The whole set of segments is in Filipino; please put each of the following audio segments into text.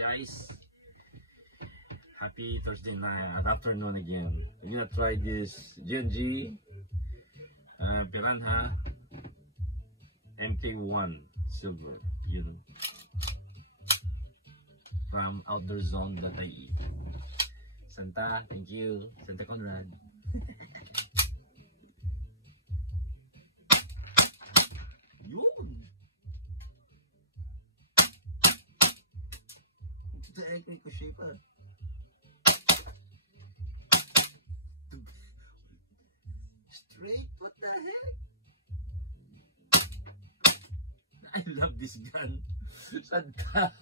guys? Happy Thursday night, afternoon again. I'm gonna try this GNG Piranha MK1 Silver, you know, from outdoorzone.ie. Santa, thank you. Santa Conrad. Yun! Ito sa egg ko shape ah. Straight, what the heck? I love this gun. Santa,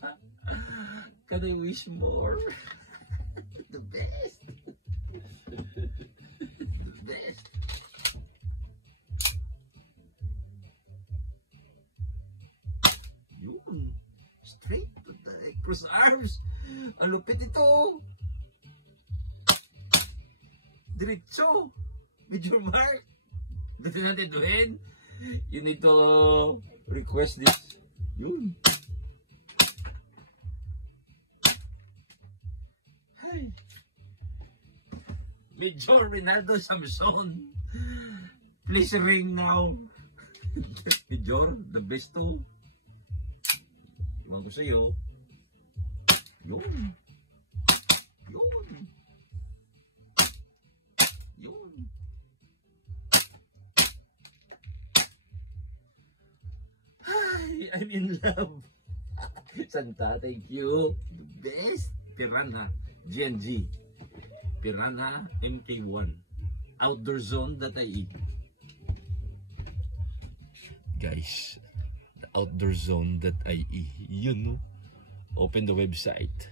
can I wish more? The best. The best. Yun. Straight, what the heck? Cross arms. Ang lupit ito. Diretso. Major Mark. Dito natin doon. You need to request this. Yun. Hi. Major Rinaldo Samson. Please ring now. Major, the best tool. Iwan ko sa'yo. Yun. Yun. Yun. Hi, I'm in love. Santa, thank you. The best. Piranha GNG. Piranha MK1. Outdoorzone.ie. Guys, the outdoorzone.ie. You know, open the website.